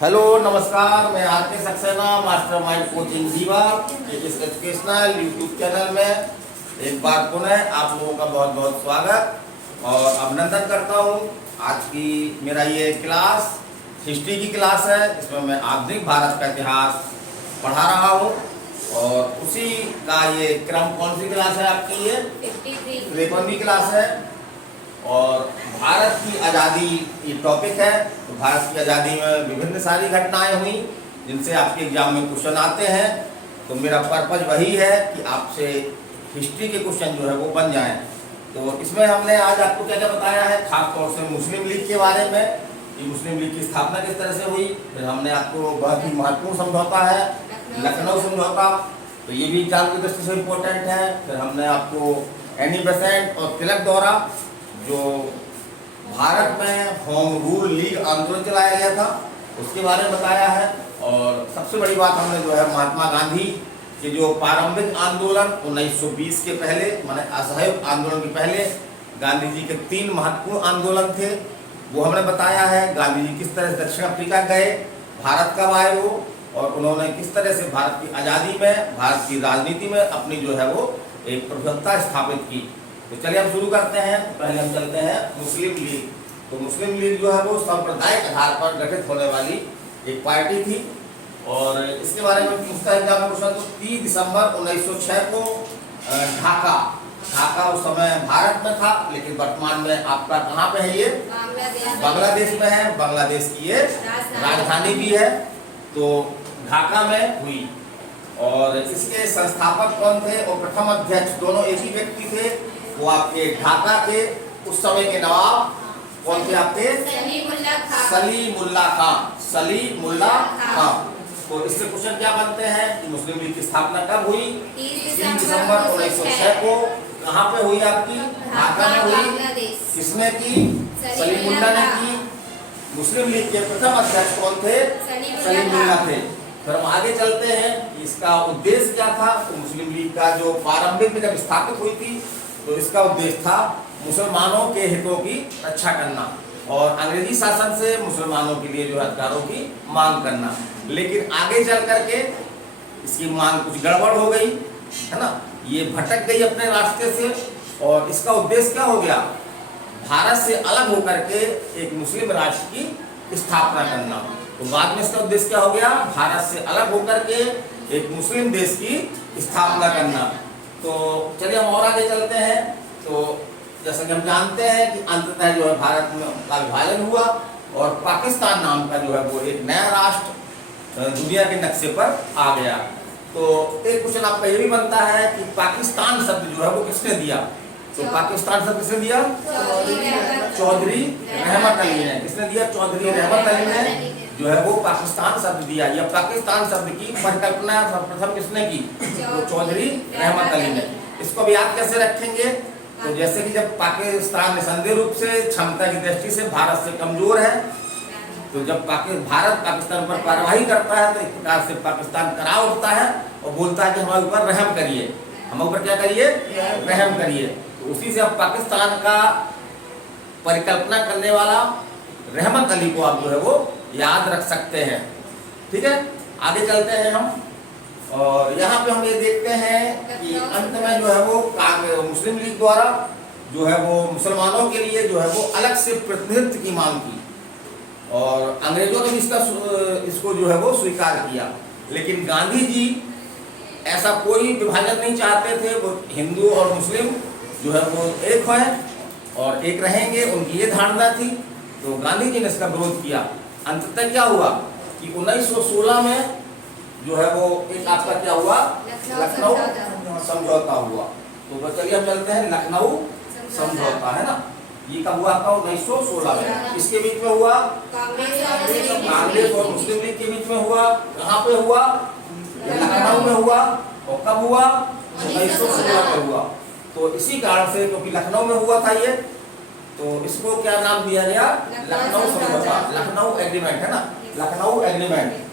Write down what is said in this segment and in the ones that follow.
Hello नमस्कार, मैं are के सक्सेना मास्टरमाइंड कोचिंग जीवा एक एजुकेशनल यूट्यूब चैनल में एक बार पुनः आप लोगों का बहुत बहुत स्वागत और अभिनंदन करता हूं। आज की मेरा ये क्लास हिस्ट्री की क्लास है। इसमें मैं आधुनिक भारत का इतिहास पढ़ा रहा हूं और उसी का ये क्रम कौन सी क्लास है आपकी? ये 53वीं क्लास है और भारत की आज़ादी ये टॉपिक है। तो भारत की आज़ादी में विभिन्न सारी घटनाएं हुई जिनसे आपके एग्जाम में क्वेश्चन आते हैं। तो मेरा पर्पज वही है कि आपसे हिस्ट्री के क्वेश्चन जो है वो बन जाएं। तो इसमें हमने आज आपको क्या क्या बताया है, खास तौर से मुस्लिम लीग के बारे में कि मुस्लिम लीग की स्थापना किस तरह से हुई। फिर हमने आपको बहुत ही महत्वपूर्ण समझौता है लखनऊ समझौता, तो ये भी एग्जाम की दृष्टि से इम्पोर्टेंट है। फिर हमने आपको एनी बेसेंट और तिलक द्वारा जो भारत में होम रूल लीग आंदोलन चलाया गया था उसके बारे में बताया है। और सबसे बड़ी बात हमने जो है महात्मा गांधी के जो प्रारंभिक आंदोलन 1920 के पहले माने असहयोग आंदोलन के पहले गांधी जी के 3 महत्वपूर्ण आंदोलन थे वो हमने बताया है। गांधी जी किस तरह से दक्षिण अफ्रीका गए, भारत कब आए वो, और उन्होंने किस तरह से भारत की आज़ादी में भारत की राजनीति में अपनी जो है वो एक प्रभुत्ता स्थापित की। तो चलिए हम शुरू करते हैं। पहले हम चलते हैं मुस्लिम लीग। तो मुस्लिम लीग जो है वो सांप्रदायिक आधार पर गठित होने वाली एक पार्टी थी और इसके बारे में पूछता है क्या क्वेश्चन। तो 30 दिसंबर 1906 को ढाका उस समय भारत में था, लेकिन वर्तमान में आपका कहाँ पे है? ये बांग्लादेश में है। बांग्लादेश की ये राजधानी भी है। तो ढाका में हुई और इसके संस्थापक कौन थे और प्रथम अध्यक्ष दोनों एक ही व्यक्ति थे। वो आपके ढाका के उस समय के नवाब कौन थे आपके? सलीमुल्लाह खान। तो इससे क्वेश्चन क्या बनते हैं कि मुस्लिम लीग की स्थापना कब हुई? 30 दिसंबर 1906 को। कहाँ पे हुई आपकी? ढाका में हुई। किसने की? सलीमुल्लाह ने की। मुस्लिम लीग के प्रथम अध्यक्ष कौन थे? सलीमुल्लाह थे। फिर हम आगे चलते हैं कि इसका उद्देश्य क्या था। तो मुस्लिम लीग का जो प्रारंभिक में जब स्थापित हुई थी तो इसका उद्देश्य था मुसलमानों के हितों की रक्षा करना और अंग्रेजी शासन से मुसलमानों के लिए जो अधिकारों की मांग करना। लेकिन आगे चल करके इसकी मांग कुछ गड़बड़ हो गई है ना, ये भटक गई अपने रास्ते से और इसका उद्देश्य क्या हो गया? भारत से अलग होकर के एक मुस्लिम राष्ट्र की स्थापना करना। तो बाद में इसका उद्देश्य क्या हो गया? भारत से अलग होकर के एक मुस्लिम देश की स्थापना करना। तो चलिए हम और आगे चलते हैं। तो जैसा कि हम जानते हैं कि अंततः जो है भारत में का विभाजन हुआ और पाकिस्तान नाम का जो है वो एक नया राष्ट्र दुनिया के नक्शे पर आ गया। तो एक क्वेश्चन आपका ये भी बनता है कि पाकिस्तान शब्द जो है वो किसने दिया? तो पाकिस्तान शब्द किसने दिया? चौधरी रहमत अली ने। किसने दिया? चौधरी रहमत अली ने जो है वो पाकिस्तान शब्द दिया। या पाकिस्तान शब्द की परिकल्पना सर्वप्रथम किसने की? तो चौधरी रहमत अली ने। इसको भी याद कैसे रखेंगे? तो जैसे कि जब पाकिस्तान निसंदेह रूप से क्षमता की दृष्टि से भारत से कमजोर है, तो जब भारत पाकिस्तान पर कार्रवाई करता है तो एक प्रकार से पाकिस्तान करा उठता है और बोलता है कि हमारे ऊपर रहम करिए, हम ऊपर क्या करिए? रहम करिए। तो उसी से अब पाकिस्तान का परिकल्पना करने वाला रहमत अली को आप जो है वो याद रख सकते हैं। ठीक है, आगे चलते हैं हम और यहाँ पे हम ये देखते हैं कि अंत में जो है वो मुस्लिम लीग द्वारा जो है वो मुसलमानों के लिए जो है वो अलग से प्रतिनिधित्व की मांग की और अंग्रेजों ने भी इसको जो है वो स्वीकार किया। लेकिन गांधी जी ऐसा कोई विभाजन नहीं चाहते थे। वो हिंदू और मुस्लिम जो है वो एक है और एक रहेंगे, उनकी ये धारणा थी। तो गांधी जी ने इसका विरोध किया। अंततः क्या हुआ कि 1916 में जो है वो एक आपका क्या हुआ? लखनऊ समझौता हुआ। तो चलिए हम चलते हैं लखनऊ समझौता, है ना। ये कब हुआ आपका? 1916 में। इसके बीच में हुआ कांग्रेस और मुस्लिम लीग के बीच में हुआ। कहाँ पे हुआ? लखनऊ में हुआ। और कब हुआ? 1916 में हुआ। तो इसी कारण से क्योंकि लखनऊ में हुआ था ये, तो इसको क्या नाम दिया गया? लखनऊ समझौता, लखनऊ एग्रीमेंट, है ना, लखनऊ एग्रीमेंट।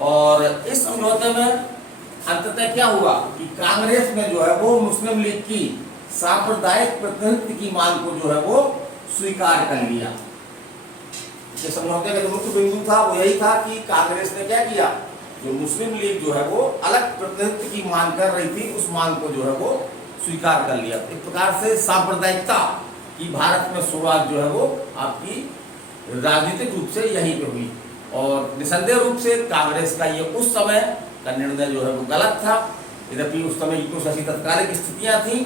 और इस समझौते में अंततः क्या हुआ कि कांग्रेस में जो है वो मुस्लिम लीग की सांप्रदायिक प्रतिनिधित्व की मांग को जो है वो स्वीकार कर लिया। ये समझौते का जो मुख्य बिंदु था वो यही था कि कांग्रेस ने क्या किया, जो मुस्लिम लीग जो है वो अलग प्रतिनिधित्व की मांग कर रही थी, उस मांग को जो है वो स्वीकार कर लिया। एक प्रकार से सांप्रदायिकता की भारत में शुरुआत जो है वो आपकी राजनीतिक रूप से यहीं पे हुई। और निसंदेह रूप से कांग्रेस का ये उस समय का निर्णय जो है वो गलत था। यद्यपि उस समय कुछ ऐसी तत्कालिक स्थितियां थी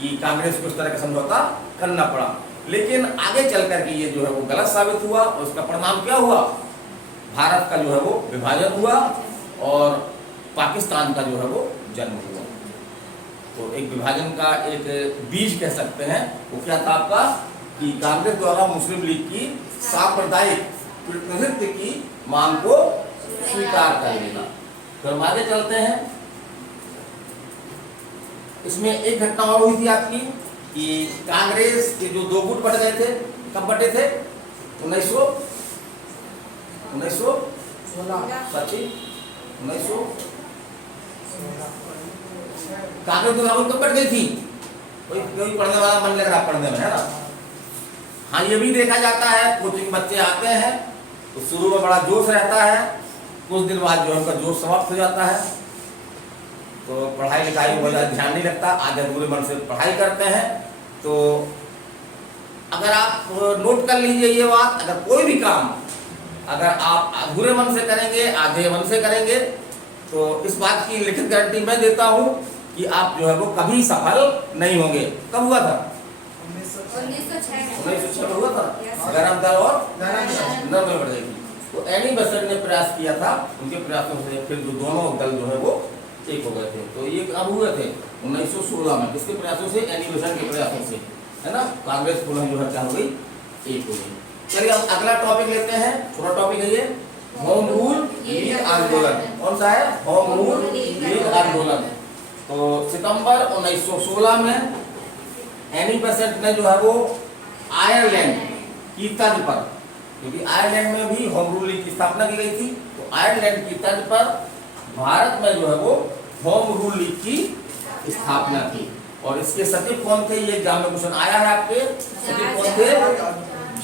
कि कांग्रेस को इस तरह का समझौता करना पड़ा, लेकिन आगे चल कर के ये जो है वो गलत साबित हुआ और उसका परिणाम क्या हुआ, भारत का जो है वो विभाजन हुआ और पाकिस्तान का जो है वो जन्म हुआ। तो एक विभाजन का एक बीज कह सकते हैं, वो क्या था आपका कि कांग्रेस द्वारा मुस्लिम लीग की सांप्रदायिक प्रतिनिधित्व की मांग को स्वीकार कर लेना। तो हम आगे चलते हैं। इसमें एक घटना और हुई थी आपकी कि कांग्रेस के जो दो गुट बट गए थे, कब बटे थे, 1900 कांग्रेस तो कब बट गई थी, कोई पढ़ने वाला मन लग रहा पढ़ने में, है ना। हाँ, ये भी देखा जाता है, कोचिंग बच्चे आते हैं तो शुरू में बड़ा जोश रहता है, कुछ दिन बाद जो है उनका जोश समाप्त हो जाता है, तो पढ़ाई लिखाई में ध्यान नहीं लगता, आधे अधूरे मन से पढ़ाई करते हैं। तो अगर आप नोट कर लीजिए ये बात, अगर कोई भी काम अगर आप अधूरे मन से करेंगे, आधे मन से करेंगे, तो इस बात की लिखित गारंटी मैं देता हूँ कि आप जो है वो कभी सफल नहीं होंगे। कब हुआ था? 1906 में हुआ था। गरम दल और नरम में बढ़ जाएगी। तो एनी बेसेंट ने प्रयास किया था, उनके प्रयासों से फिर जो दोनों दल जो है वो एक हो गए थे। तो ये कब हुए थे? 1916 में। किसके प्रयासों से? एनी बेसेंट के प्रयासों से, है ना। कांग्रेस पुनः जो है क्या हो गई, एक हो गई। चलिए अब अगला टॉपिक लेते हैं, छोटा टॉपिक है ये, होम रूल लीग आंदोलन। कौन सा है? होम रूल लीग आंदोलन। तो सितंबर 1916 में एनी बेसेंट ने जो है वो आयरलैंड की तर्ज पर, क्योंकि आयरलैंड में भी होम रूल लीग की स्थापना की गई थी, तो आयरलैंड की तर्ज पर भारत में जो है वो होम रूल लीग की स्थापना की। और इसके सचिव कौन थे? ये एग्जाम में क्वेश्चन आया है आपके। सचिव कौन थे?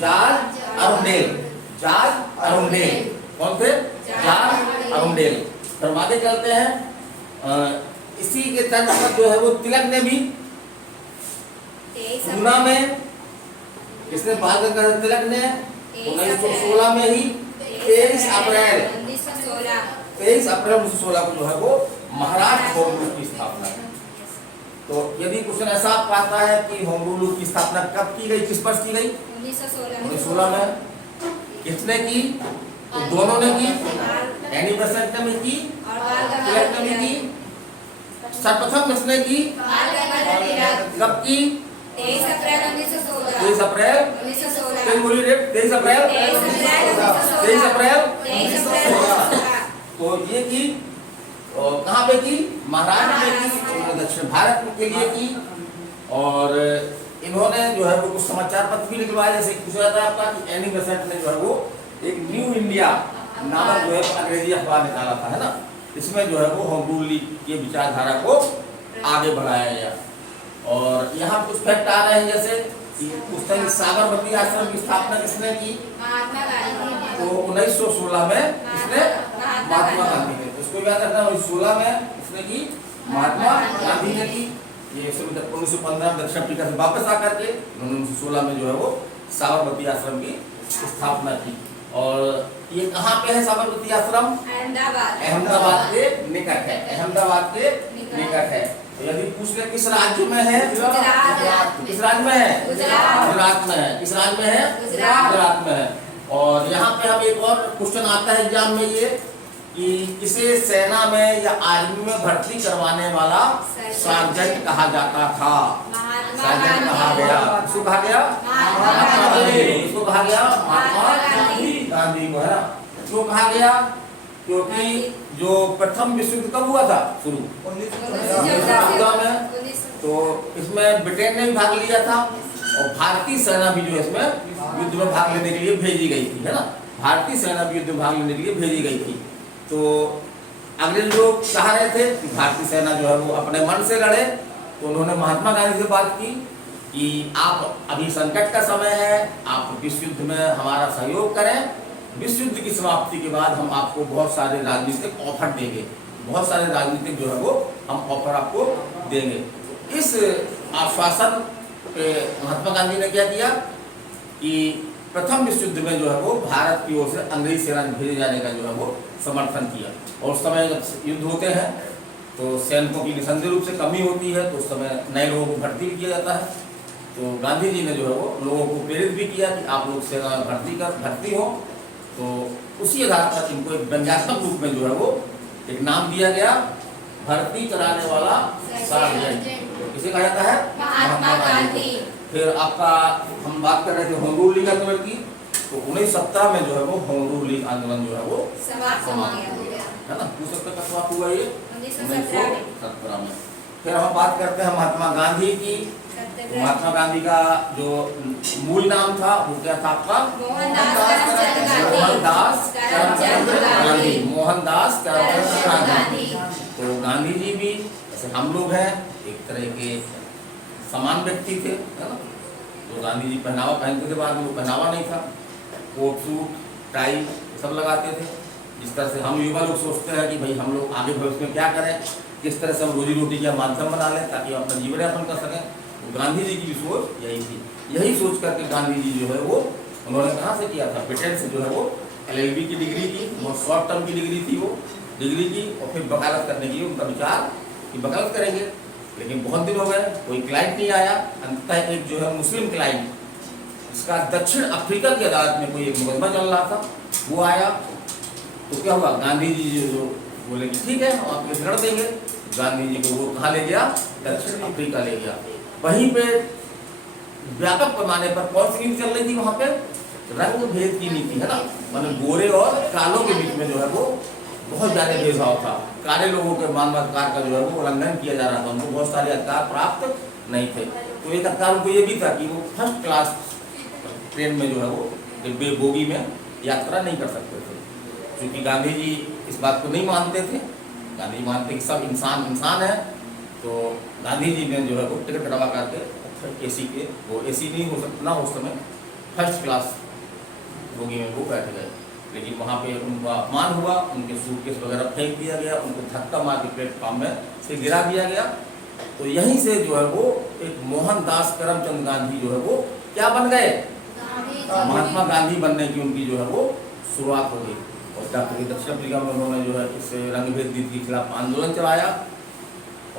George Arundale. जॉर्ज अरुंडेल कौन थे? George Arundale. फिर आगे चलते हैं। इसी के तर्ज पर जो है वो तिलक ने भी पूना में, किसने बाल गंगाधर तिलक ने 1916 में ही 23 अप्रैल 1916 को जो है वो महाराष्ट्र होम रूल की स्थापना की। तो यदि क्वेश्चन ऐसा आता है कि होम रूल की स्थापना कब की गई, किस वर्ष की गई? 1916 में। किसने की? तो दोनों ने की, एनी बेसेंट ने भी की, तिलक ने भी की। सर्वप्रथम किसने की? कब की? 23 अप्रैल 1916। 23 अप्रैल 23 अप्रैल 23 अप्रैल 1916। तो ये की कहाँ पे की? महाराष्ट्र में की, दक्षिण भारत के लिए की। और इन्होंने जो है वो कुछ समाचार पत्र भी निकलवाए, जैसे पूछा जाता है आपका कि एनी बेसेंट ने जो है वो एक न्यू इंडिया नामक जो है अंग्रेजी अखबार निकाला था, है ना। इसमें जो है वो होम रूल लीग की विचारधारा को आगे बढ़ाया गया। और यहाँ कुछ फैक्ट आ रहे हैं, जैसे कि साबरमती आश्रम की स्थापना किसने की? महात्मा गांधी। तो 1916 में किसने? महात्मा गांधी ने। उसको याद रखना, 1916 में किसने की? महात्मा गांधी ने की। ये 1915 में दक्षिण अफ्रीका से वापस आकर के 1916 में जो है वो साबरमती आश्रम की स्थापना की। और ये कहाँ पे है साबरमती आश्रम? अहमदाबाद के निकट है। अहमदाबाद के निकट है। तो यदि पूछ ले किस राज्य में है? किस राज्य में है? गुजरात में है। किस राज्य में है? गुजरात में है। और यहाँ पे हम एक और क्वेश्चन आता है एग्जाम में, ये कि किसे सेना में या आर्मी में भर्ती करवाने वाला सार्जेंट कहा जाता था? सार्जेंट कहा गया, किसको कहा गया? महात्मा गांधी। किसको कहा गया? महात्मा गांधी को, है ना। क्यों कहा गया? क्योंकि जो प्रथम विश्व युद्ध कब हुआ था? शुरू 1914 में। तो इसमें ब्रिटेन ने भी भाग लिया था और भारतीय सेना भी जो है इसमें युद्ध में भाग लेने के लिए भेजी गई थी, है ना। भारतीय सेना भी युद्ध में भाग लेने के लिए भेजी गई थी। तो अंग्रेज लोग चाह रहे थे कि भारतीय सेना जो है वो अपने मन से लड़े, तो उन्होंने महात्मा गांधी से बात की कि आप अभी संकट का समय है, आप विश्व युद्ध में हमारा सहयोग करें। विश्व युद्ध की समाप्ति के बाद हम आपको बहुत सारे राजनीतिक ऑफर देंगे, बहुत सारे राजनीतिक जो है वो हम ऑफर आपको देंगे। इस आश्वासन पे महात्मा गांधी ने क्या किया कि प्रथम विश्व युद्ध में जो है वो भारत की ओर से अंग्रेज सेना भेजे जाने का जो है वो समर्थन किया। और उस समय जब युद्ध होते हैं तो सैनिकों की निसंदेह रूप से कमी होती है, तो उस समय नए लोगों को भर्ती भी किया जाता है। तो गांधी जी ने जो है वो लोगों को प्रेरित भी किया कि आप लोग सेना में भर्ती हो। तो उसी आधार पर इनको एक व्यंग्यात्मक रूप में जो है वो एक नाम दिया गया, भर्ती कराने वाला सार्जेंट। किसे कहा जाता है? महात्मा गांधी। फिर आपका हम बात कर रहे थे होम रूल लीग आंदोलन की, तो 1917 में जो है वो होम रूल लीग आंदोलन जो है वो समाप्त हो गया है ना। 1917 का समाप्त हुआ ये 1917 में। फिर हम बात करते हैं महात्मा गांधी की। तो महात्मा गांधी का जो मूल नाम था वो क्या था आपका? मोहनदास करमचंद गांधी। मोहनदास करमचंद गांधी। तो गांधी जी भी जैसे हम लोग हैं एक तरह के समान व्यक्ति थे, है ना। तो गांधी जी पहनावा पहनते थे, बाद में वो पहनावा नहीं था, कोट सूट टाई सब लगाते थे। जिस तरह से हम युवा लोग सोचते हैं कि भाई हम लोग आगे भविष्य में क्या करें, किस तरह से हम रोजी रोटी का माध्यम बना लें ताकि हम अपना जीवन यापन कर सकें। तो गांधी जी की सोच यही थी। यही सोच करके गांधी जी जो है वो उन्होंने कहाँ से किया था? ब्रिटेन से जो है वो LLB की डिग्री की, बहुत शॉर्ट टर्म की डिग्री थी वो डिग्री की, और फिर वकालत करने की उनका विचार कि वकालत करेंगे। लेकिन बहुत दिन हो गए, कोई क्लाइंट नहीं आया। अंततः एक जो है मुस्लिम क्लाइंट, इसका दक्षिण अफ्रीका की अदालत में कोई एक मुकदमा चल रहा था, वो आया। तो क्या हुआ? गांधी जी जो बोले कि ठीक है हम आपके लड़ देंगे। गांधी जी को वो कहाँ ले गया? दक्षिण अफ्रीका ले गया। वहीं पे व्यापक पैमाने पर कौन सी नीति चल रही थी वहां पे? रंग भेद की नीति, है ना। मतलब गोरे और कालों के बीच में जो है वो बहुत ज्यादा भेदभाव था। काले लोगों के मानवाधिकार का जो है वो उल्लंघन किया जा रहा था, उनको बहुत सारे अधिकार प्राप्त नहीं थे। तो एक अधिकार उनको ये भी था कि वो फर्स्ट क्लास ट्रेन में जो है वो डिब्बे बोगी में यात्रा नहीं कर सकते थे। क्योंकि गांधी जी इस बात को नहीं मानते थे। गांधी जी मानते कि सब इंसान इंसान है। तो गांधी जी ने जो है वो टिकट कटवा करके AC के, वो AC नहीं हो सकता ना उस समय, फर्स्ट क्लास बोगी में वो बैठ गए। लेकिन वहाँ पे उनका अपमान हुआ, उनके सूटकेस वगैरह फेंक दिया गया, उनको धक्का मार के प्लेटफॉर्म में से गिरा दिया गया। तो यहीं से जो है वो एक मोहनदास करमचंद गांधी जो है वो क्या बन गए? महात्मा गांधी बनने की उनकी जो है वो शुरुआत हो गई। और दक्षिण अफ्रीका में उन्होंने जो है इस रंगभेद नीति के खिलाफ आंदोलन चलाया।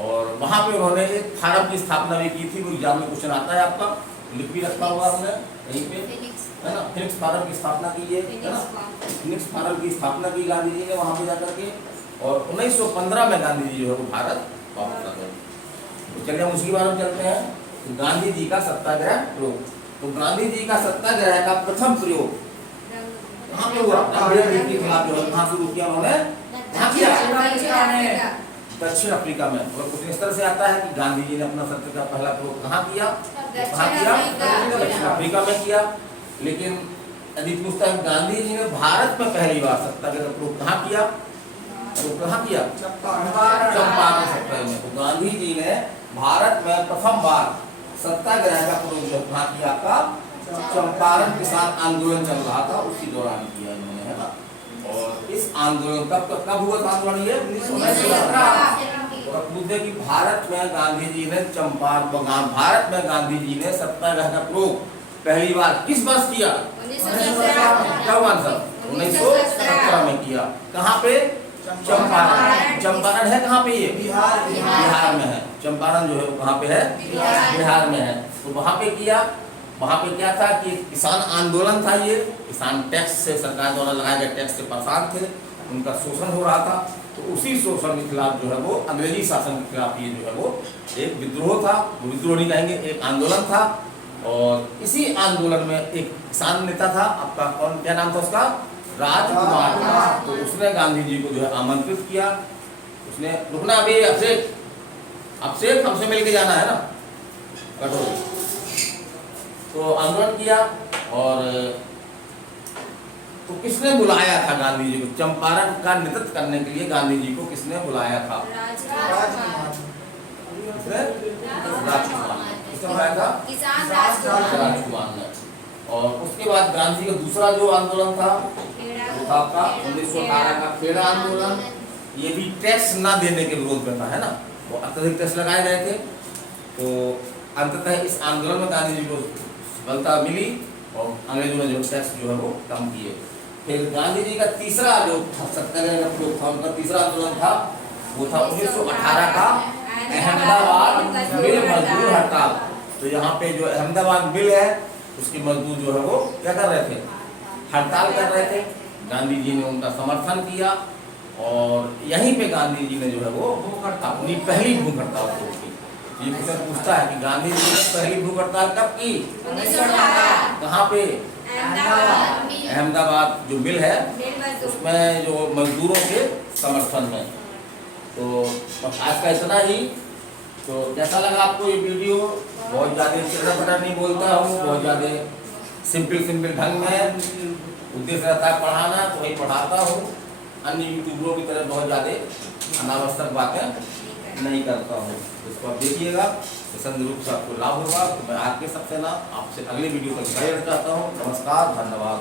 और वहाँ पे उन्होंने एक फार्म की स्थापना भी की थी। वो एग्जाम में क्वेश्चन आता है आपका, लिख भी रखा हुआ हमने यहीं पे, है ना। फिनिक्स फार्म की स्थापना की है ना। फिनिक्स फार्म की स्थापना की गांधी जी ने वहाँ पे जाकर के। और 1915 में गांधी जी जो है वो भारत वापस आ गए। तो चलिए हम उसके बारे में चलते हैं। तो गांधी जी का सत्याग्रह प्रयोग। तो गांधी जी का सत्याग्रह का प्रथम प्रयोग कहाँ पे हुआ? अंग्रेज नीति के खिलाफ जो है कहाँ शुरू किया उन्होंने? दक्षिण अफ्रीका में। और कुछ इस तरह से आता है कि गांधी जी ने अपना सत्य का पहला प्रयोग कहाँ किया? दक्षिण अफ्रीका में किया। लेकिन यदि पूछता है गांधी जी ने भारत में पहली बार सत्याग्रह का प्रयोग कहाँ किया? तो कहाँ किया? चंपारण सत्याग्रह में। तो गांधी जी ने भारत में प्रथम बार सत्याग्रह का प्रयोग जो कहाँ किया? आपका चंपारण किसान आंदोलन चल रहा था, उसी दौरान किया इन्होंने, है ना। और इस आंदोलन कब हुआ था आंदोलन? ये 1917। और मुद्दे की भारत में गांधी जी ने भारत में गांधी जी ने सत्याग्रह का प्रयोग पहली बार किस वर्ष किया? 1917 में किया। कहाँ पे? चंपारण। चंपारण है कहाँ पे? ये बिहार में है। चंपारण जो है वो कहाँ पे है? बिहार में है। तो वहाँ पे किया। वहाँ पे क्या था कि किसान आंदोलन था। ये किसान टैक्स से, सरकार द्वारा लगाए गए टैक्स से परेशान थे, उनका शोषण हो रहा था। तो उसी शोषण के खिलाफ जो है वो अंग्रेजी शासन के खिलाफ ये जो है वो एक विद्रोह था। विद्रोह नहीं कहेंगे, एक आंदोलन था। और इसी आंदोलन में एक किसान नेता था, आपका कौन, क्या नाम था उसका? राजकुमार। तो उसने गांधी जी को जो है आमंत्रित किया। उसने रुकना अभी, अभिषेक हमसे मिलके जाना है ना कटोरी। तो आंदोलन किया। और तो किसने बुलाया था गांधी जी को? चंपारण का नेतृत्व करने के लिए गांधी जी को किसने बुलाया था? राजकुमार। किसने बनाया था? किसान राजकुमार। राजकुमार ने। और उसके बाद गांधी का दूसरा जो आंदोलन था वो था आपका 1918 का खेड़ा आंदोलन। ये भी टैक्स ना देने के विरोध में था, है ना, वो अत्यधिक टैक्स लगाए गए थे। तो अंततः इस आंदोलन में गांधी जी को सफलता मिली और अंग्रेजों ने जो टैक्स जो है वो कम किए। फिर गांधी जी का तीसरा जो सत्याग्रह का प्रयोग था, उनका तीसरा आंदोलन था वो था 1918 का अहमदाबाद मिल मजदूर हड़ताल। तो यहाँ पे जो अहमदाबाद मिल है उसके मजदूर जो है वो क्या कर रहे थे? हड़ताल कर रहे थे। गांधी जी ने उनका समर्थन किया और यहीं पे गांधी जी ने जो है वो अपनी पहली भूख हड़ताल शुरू की। ये क्वेश्चन पूछता है कि गांधी जी ने पहली भूख हड़ताल कब की? 1918। कहाँ पे? अहमदाबाद जो मिल है उसमें जो मजदूरों के समर्थन में। तो आज का इतना ही। तो कैसा लगा आपको ये वीडियो? बहुत ज़्यादा चटपटा नहीं बोलता हूँ, बहुत ज़्यादा सिंपल ढंग में, उद्देश्य रहता है पढ़ाना तो वही पढ़ाता हूँ। अन्य यूट्यूबरों की तरह बहुत ज़्यादा अनावश्यक बातें नहीं करता हूँ। इसको आप देखिएगा, निसंदेह रूप से आपको लाभ होगा। तो मैं आपके सबसे ना आपसे अगले वीडियो तक चाहता हूँ। नमस्कार, धन्यवाद।